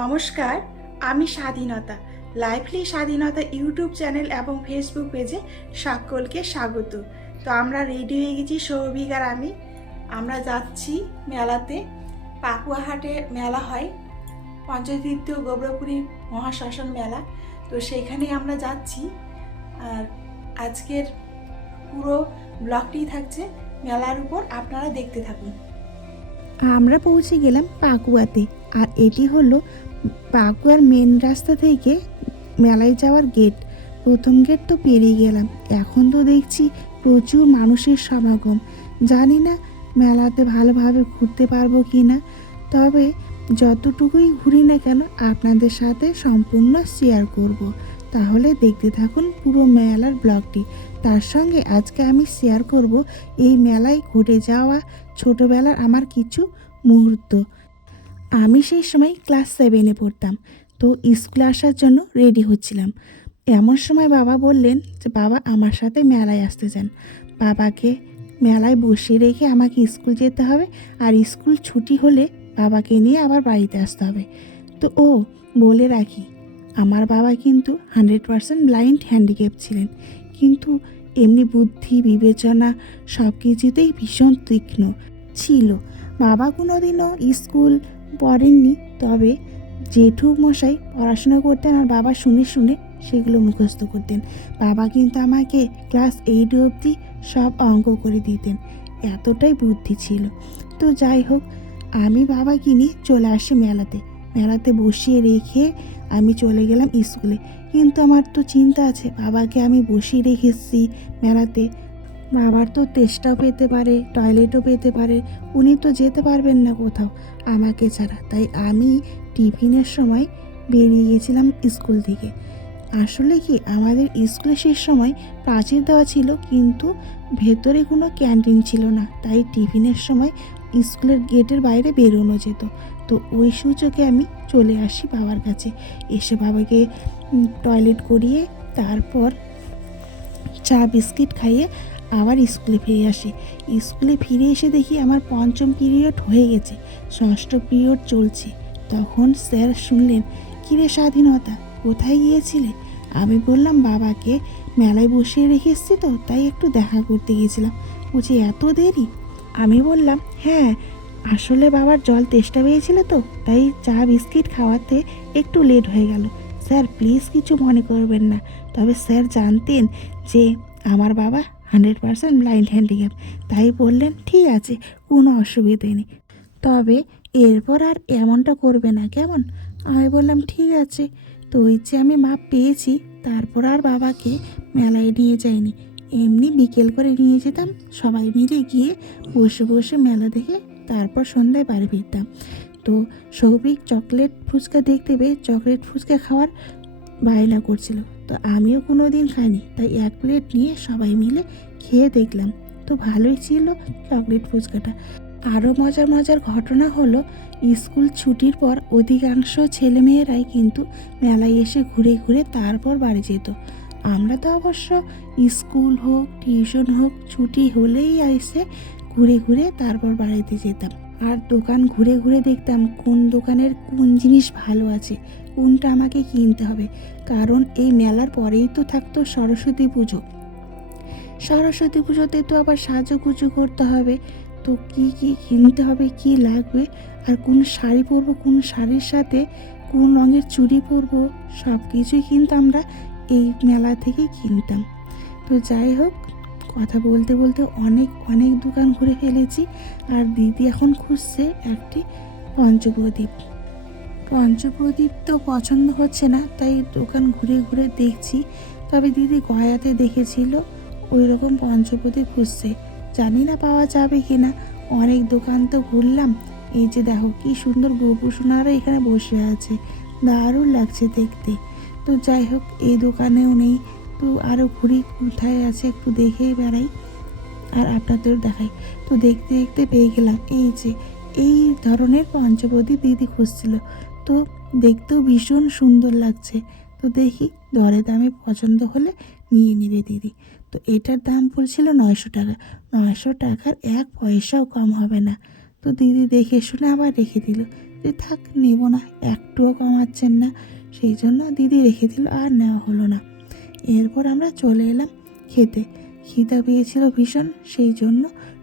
নমস্কার, আমি স্বাধীনতা। লাইভলি স্বাধীনতা ইউটিউব চ্যানেল এবং ফেসবুক পেজে সকলকে স্বাগত। তো আমরা রেডি হয়ে গেছি, সৌভিক আর আমরা যাচ্ছি মেলাতে। পাকুয়াহাটে মেলা হয়, পঞ্চতীর্থ গোবরপুরী মহাশ্মশান মেলা। তো সেখানে আমরা যাচ্ছি। আর আজকের পুরো ব্লগটি থাকছে মেলার উপর, আপনারা দেখতে থাকুন। আমরা পৌঁছে গেলাম পাকুয়াতে। আর এটি হলো পাকুয়ার মেন রাস্তা থেকে মেলায় যাওয়ার গেট। প্রথম গেট তো পেরিয়ে গেলাম। এখন তো দেখছি প্রচুর মানুষের সমাগম। জানি না মেলাতে ভালোভাবে ঘুরতে পারবো কি না, তবে যতটুকুই ঘুরি না কেন আপনাদের সাথে সম্পূর্ণ শেয়ার করব। তাহলে দেখতে থাকুন পুরো মেলার ব্লগটি। তার সঙ্গে আজকে আমি শেয়ার করব এই মেলায় ঘটে যাওয়া ছোটোবেলার আমার কিছু মুহূর্ত। আমি সেই সময় ক্লাস 7-এ পড়তাম। তো স্কুলে আসার জন্য রেডি হচ্ছিলাম। এমন সময় বাবা বললেন যে বাবা আমার সাথে মেলায় আসতে চান। বাবাকে মেলায় বসিয়ে রেখে আমাকে স্কুল যেতে হবে, আর স্কুল ছুটি হলে বাবাকে নিয়ে আবার বাড়িতে আসতে হবে। তো বলে রাখি, আমার বাবা কিন্তু 100% ব্লাইন্ড হ্যান্ডিক্যাপ ছিলেন, কিন্তু এমনি বুদ্ধি বিবেচনা সব কিছুতেই ভীষণ তীক্ষ্ণ ছিল। বাবা কোনোদিনও স্কুল পড়েননি, তবে জেঠু মশাই পড়াশোনা করতেন আর বাবা শুনে শুনে সেগুলো মুখস্থ করতেন। বাবা কিন্তু আমাকে ক্লাস 8 অবধি সব অঙ্ক করে দিতেন, এতটাই বুদ্ধি ছিল। তো যাই হোক, আমি বাবাকে নিয়ে চলে আসি মেলাতে বসিয়ে রেখে আমি চলে গেলাম স্কুলে। কিন্তু আমার তো চিন্তা আছে, বাবাকে আমি বসিয়ে রেখেছি মেলাতে, বাবার তো তেষ্টাও পেতে পারে, টয়লেটও পেতে পারে, উনি তো যেতে পারবেন না কোথাও আমাকে ছাড়া। তাই আমি টিফিনের সময় বেরিয়ে গেছিলাম স্কুল থেকে। আসলে কি, আমাদের স্কুলে সেই সময় প্রাচীর দেওয়া ছিল, কিন্তু ভেতরে কোনো ক্যান্টিন ছিল না। তাই টিফিনের সময় স্কুলের গেটের বাইরে বেরোনো যেত। তো ওই সুযোগে আমি চলে আসি বাবার কাছে। এসে বাবাকে টয়লেট করিয়ে তারপর চা বিস্কিট খাইয়ে আবার স্কুলে ফিরে আসি। স্কুলে ফিরে এসে দেখি আমার পঞ্চম পিরিয়ড হয়ে গেছে, ষষ্ঠ পিরিয়ড চলছে। তখন স্যার শুনলেন, কিরে স্বাধীনতা, কোথায় গিয়েছিলে? আমি বললাম বাবাকে মেলায় বসিয়ে রেখে এসছি, তো তাই একটু দেখা করতে গিয়েছিলাম। বলছে এত দেরি? আমি বললাম হ্যাঁ, আসলে বাবার জল তেষ্টা পেয়েছিল, তো তাই চা বিস্কিট খাওয়াতে একটু লেট হয়ে গেল। স্যার প্লিজ কিছু মনে করবেন না। তবে স্যার জানতেন যে আমার বাবা 100% ব্লাইন্ড হ্যান্ডিক্যাপ, তাই বললেন ঠিক আছে, কোনো অসুবিধে নেই, তবে এরপর আর এমনটা করবে না, কেমন? আমি বললাম ঠিক আছে। তো ওই যে আমি মাপ পেয়েছি, তারপর আর বাবাকে মেলায় নিয়ে যাইনি। এমনি বিকেল করে নিয়ে যেতাম, সবাই মিলে গিয়ে বসে বসে মেলা দেখে তারপর সন্ধ্যায় বাড়ি ফিরতাম। তো সৌভিক চকলেট ফুচকা দেখতে পেয়ে চকলেট ফুচকা খাওয়ার বায়না করছিল। তো আমিও কোনো দিন খাইনি, তাই 1 প্লেট নিয়ে সবাই মিলে খেয়ে দেখলাম। তো ভালোই ছিল চকলেট ফুচকাটা। আরও মজার মজার ঘটনা হলো, স্কুল ছুটির পর অধিকাংশ ছেলেমেয়েরাই কিন্তু মেলায় এসে ঘুরে ঘুরে তারপর বাড়ি যেত। আমরা তো অবশ্য স্কুল হোক টিউশন হোক ছুটি হলেই এসে ঘুরে ঘুরে তারপর বাড়িতে যেতাম। আর দোকান ঘুরে ঘুরে দেখতাম কোন দোকানের কোন জিনিস ভালো আছে, কোনটা আমাকে কিনতে হবে। কারণ এই মেলার পরেই তো থাকতো সরস্বতী পুজো। সরস্বতী পুজোতে তো আবার সাজুগুজু করতে হবে। তো কি কি কিনতে হবে, কি লাগবে, আর কোন শাড়ি পরবো, কোন শাড়ির সাথে কোন রঙের চুড়ি পরবো, সব কিছুই কিন্তু আমরা এই মেলা থেকে কিনতাম। তো যাই হোক, কথা বলতে বলতে অনেক অনেক দোকান ঘুরে ফেলেছি। আর দিদি এখন খুঁজছে একটি পঞ্চপ্রদীপ। পঞ্চপ্রদীপ তো পছন্দ হচ্ছে না, তাই দোকান ঘুরে ঘুরে দেখছি। তবে দিদি গয়াতে দেখেছিল ওই রকম পঞ্চপ্রদীপ খুঁজছে, জানি না পাওয়া যাবে কি না। অনেক দোকান তো ঘুরলাম। এই যে দেখো কি সুন্দর গোপু সোনারা এখানে বসে আছে, দারুণ লাগছে দেখতে। তো যাই হোক, এই দোকানেও নেই। তো আরও ঘুরি, কোথায় আছে একটু দেখেই বেড়াই আর আপনাদের দেখাই। তো দেখতে দেখতে পেয়ে গেলাম এই যে এই ধরনের পঞ্চপ্রদীপ দিদি খুঁজছিল। তো দেখতেও ভীষণ সুন্দর লাগছে। তো দেখি দরে দামে পছন্দ হলে নিয়ে নেবে দিদি। তো এটার দাম পড়ছিল 900 টাকা। 900 টাকার 1 পয়সাও কম হবে না। তো তো দিদি দেখে শুনে আবার রেখে দিল, যে থাক নেব না, একটুও কমাচ্ছেন না, সেই জন্য দিদি রেখে দিল, আর নেওয়া হলো না। এরপর আমরা চলে এলাম খেতে। খিদা পেয়েছিল ভীষণ, সেই জন্য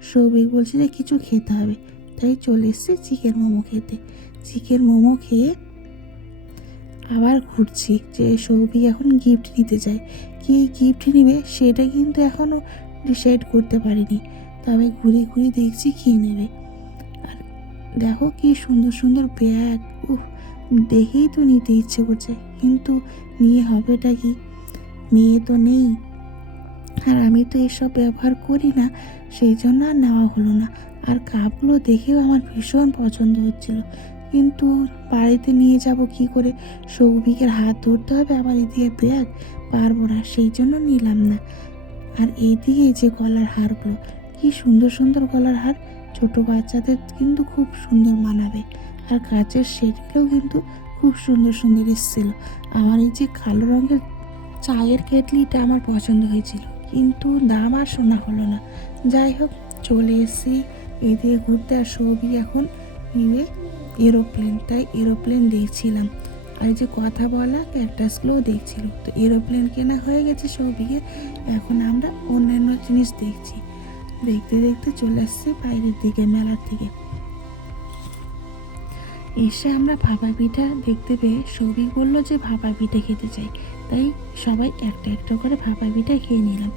সৌভিক বলছে যে কিছু খেতে হবে, তাই চলে এসেছি চিকেন মোমো খেতে। চিকেন মোমো খেয়ে আবার ঘুরছি যে সৌভিক এখন গিফট নিতে চায়, কি গিফট নিবে সেটা কিন্তু এখনও ডিসাইড করতে পারিনি, তবে ঘুরে ঘুরে দেখছি কী নেবে। আর দেখো কি সুন্দর সুন্দর ব্যাগ, দেখেই তো নিতে ইচ্ছে করছে, কিন্তু নিয়ে হবেটা কি, মেয়ে তো নেই, আর আমি তো এসব ব্যবহার করি না, সেই জন্য আর নেওয়া হলো না। আর কাপগুলো দেখেও আমার ভীষণ পছন্দ হচ্ছিল, কিন্তু বাড়িতে নিয়ে যাব কি করে, সৌভিকের হাত ধরতে হবে, আবার এদিকে ব্যাগ, পারবো না, সেই জন্য নিলাম না। আর এইদিকে যে গলার হারগুলো, কি সুন্দর সুন্দর গলার হার, ছোট বাচ্চাদের কিন্তু খুব সুন্দর মানাবে। আর কাচের সেটগুলোও কিন্তু খুব সুন্দর সুন্দর এসেছিল। আমার এই যে কালো রঙের চায়ের কেটলিটা আমার পছন্দ হয়েছিল, কিন্তু দাম আর শোনা হলো না। যাই হোক, চলে এসেছি এদিকে ঘুরতে। আর সৌভিক এখন নিবে এরোপ্লেন, তাই এরোপ্লেন দেখছিলাম, আর এই যে কথা বলা ক্যাকটাসগুলোও দেখছিল। তো এরোপ্লেন কেনা হয়ে গেছে সৌভিকের, এখন আমরা অন্যান্য জিনিস দেখছি। দেখতে দেখতে চলে আসছে বাইরের দিকে, মেলার থেকে এসে আমরা ভাপা পিঠা দেখতে পেয়ে সৌভিক বললো যে ভাপা পিঠা খেতে চাই, তাই সবাই একটা একটা করে ভাপা পিঠা খেয়ে নিলাম।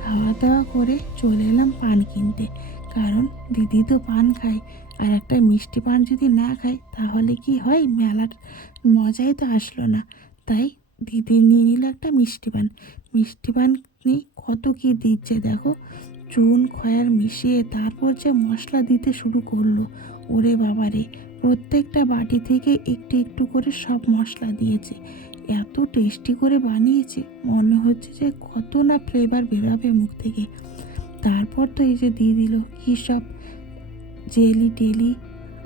খাওয়া দাওয়া করে চলে এলাম পান কিনতে, কারণ দিদি তো পান খায়, আর একটা মিষ্টি পান যদি না খায় তাহলে কি হয়, মেলার মজাই তো আসলো না। তাই দিদি নিয়ে নিল একটা মিষ্টি পান। মিষ্টি পান নিয়ে কত কি দিচ্ছে দেখো, চুন খয়ার মিশিয়ে তারপর যে মশলা দিতে শুরু করলো, ওরে বাবারে, প্রত্যেকটা বাটি থেকে একটু একটু করে সব মশলা দিয়েছে, এত টেস্টি করে বানিয়েছে, মনে হচ্ছে যে কত না ফ্লেভার বেরোবে মুখ থেকে। তারপর তো এই যে দিয়ে দিল কী সব জেলি টেলি,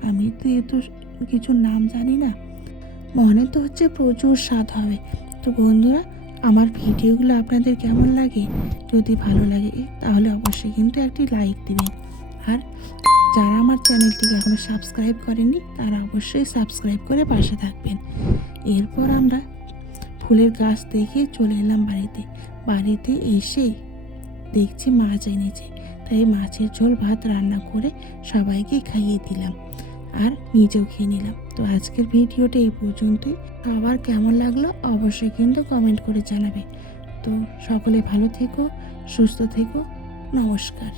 আমি তো এ তো কিছু নাম জানি না, মনে তো হচ্ছে প্রচুর স্বাদ হবে। তো বন্ধুরা, আমার ভিডিওগুলো আপনাদের কেমন লাগে, যদি ভালো লাগে তাহলে অবশ্যই কিন্তু একটি লাইক দিবেন, আর যারা আমার চ্যানেলটিকে এখনও সাবস্ক্রাইব করেননি তারা অবশ্যই সাবস্ক্রাইব করে পাশে থাকবেন। এরপর আমরা ফুলের গাছ দেখে চলে এলাম বাড়িতে এসে দেখছি মাছ এনেছে, তাই মাছের ঝোল ভাত রান্না করে সবাইকে খাইয়ে দিলাম, আর নিজেও খেয়ে নিলাম। তো আজকের ভিডিওটা এই পর্যন্তই, সবার কেমন লাগলো অবশ্যই কিন্তু কমেন্ট করে জানাবে। তো সকলে ভালো থেকো, সুস্থ থেকো, নমস্কার।